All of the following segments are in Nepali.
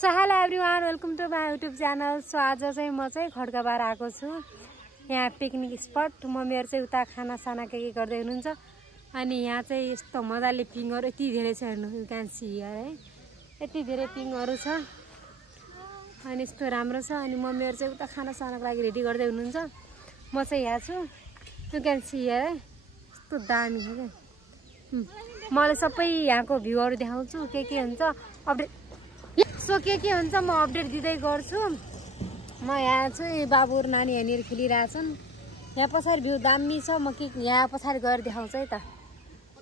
So hello everyone, welcome to my YouTube channel. So आज चाहिँ म चाहिँ खड्काबार आएको छु। यहाँ पिकनिक स्पट। मम्मीहरू चाहिँ उता खानासाना के गर्दै हुनुहुन्छ। अनि यहाँ चाहिँ यस्तो मजाले पिङहरू यति धेरै छ, हेर्नु, यु क्यान सी हियर है, यति धेरै पिङहरू छ अनि यस्तो राम्रो छ। अनि मम्मीहरू चाहिँ उता खानासानाको लागि रेडी गर्दै हुनुहुन्छ। म चाहिँ यहाँ छु, यु क्यान सी हियर है, यस्तो दामी हो क्या। मैले सबै यहाँको भ्यूहरू देखाउँछु, के हुन्छ अपडेट। सो के हुन्छ म अपडेट दिँदै गर्छु। म यहाँ छु, बाबु र नानी यहाँनिर खेलिरहेछन्। यहाँ पछाडि भ्यू दामी छ। म यहाँ पछाडि गएर देखाउँछु है त।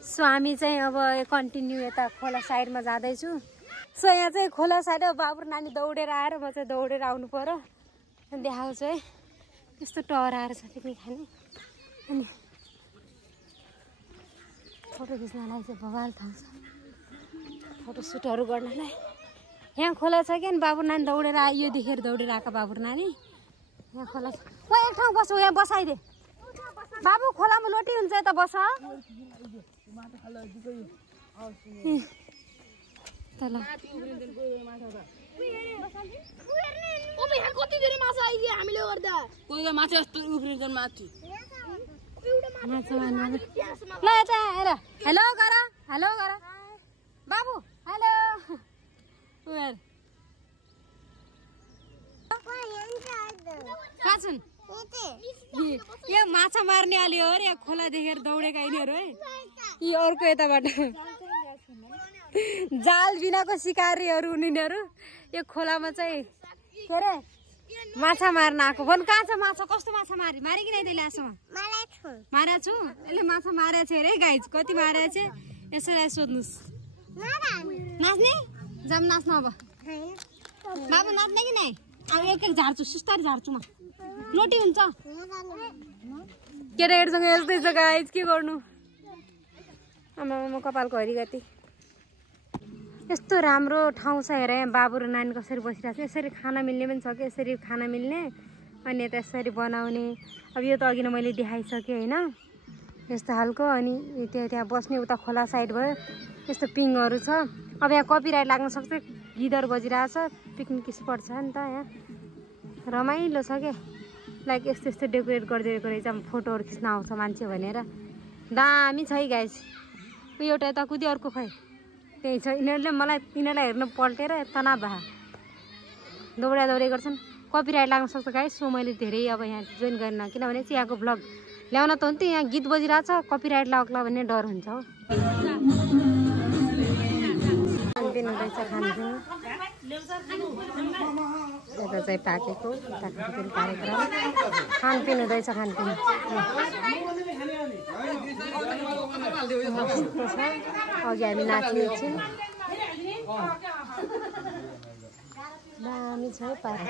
सो हामी चाहिँ अब कन्टिन्यू यता खोला साइडमा जाँदैछु। सो यहाँ चाहिँ खोला साइड हो। बाबु र नानी दौडेर आएर म चाहिँ दौडेर आउनु पर्यो। देखाउँछु है, यस्तो टहर आएर छ पिकनिक खाने। अनि फोटो खिच्नलाई चाहिँ बवाल ठाउँ छ, फोटो सुटहरू गर्नलाई। यहाँ खोला छ क्या। बाबु नानी दौडेर आयो, यो देखेर दौडेर आएको बाबु नानी। यहाँ खोला छ। ओ एक ठाउँ बस, यहाँ बसाइदे बाबु, खोलामा लोटी हुन्छ यता बस। ल यता हेर, हेलो गर, हेलो गर बाबु, हेलो। यहाँ माछा मार्ने अलि हो, यहाँ खोला देखेर दौडेका यिनीहरू है। यी अर्को यताबाट जाल बिनाको सिकारीहरू यिनीहरू। यो खोलामा चाहिँ के अरे माछा मार्न आएको। भन कहाँ छ माछा, कस्तो माछा मारे कि नै त्यसले? आसमा मारेको छु। यसले माछा मारेको छ अरे गाइज, कति मारेको छ यसो सोध्नुहोस्। नाच्ने जाम, नाच्नु अब बाबु, नाच्ने कि नै? अब एक झार्छु, सुस्तारी झार्छु म, लोटी हुन्छ। केटाकेटीसँग यस्तै छ गाइज, के गर्नु। आमा कपालको हरिगति। यस्तो राम्रो ठाउँ छ हेर। यहाँ बाबु र नानी कसरी बसिरहेको छ। यसरी खाना मिल्ने पनि छ कि, यसरी खाना मिल्ने अनि यता यसरी बनाउने। अब यो त अघि नै मैले देखाइसकेँ होइन, यस्तो खालको। अनि त्यहाँ बस्ने उता खोला साइड भयो, यस्तो पिङहरू छ। अब यहाँ कपिराइट लाग्न सक्छ, गिटार बजिरहेछ। पिकनिक स्पट छ नि त, यहाँ रमाइलो छ क्या। लाइक यस्तो डेकोरेट गरिदिएको रहेछ, फोटोहरू खिच्न आउँछ मान्छे भनेर। दामी छ है गाइज। उयो एउटा यता कुदी, अर्को खै त्यही छ। यिनीहरूलाई हेर्न पल्टेर तनाव भए दौडे गर्छन्। कपिराइट लाग्न सक्छ गाइज। सो मैले धेरै अब यहाँ जोइन गरेन, किनभने चाहिँ यहाँको भ्लग ल्याउन त हुन्थ्यो। यहाँ गीत बजिरहेछ, कपिराइट लाग्ला भन्ने डर हुन्छ हो। खानपिन हुँदैछ, खानपिन यता चाहिँ पाकेको, यता खानपिन कार्यक्रम, खानपिन हुँदैछ। खानपिन अघि हामी नाच्ने एकछिन। दामी छ है पार्क।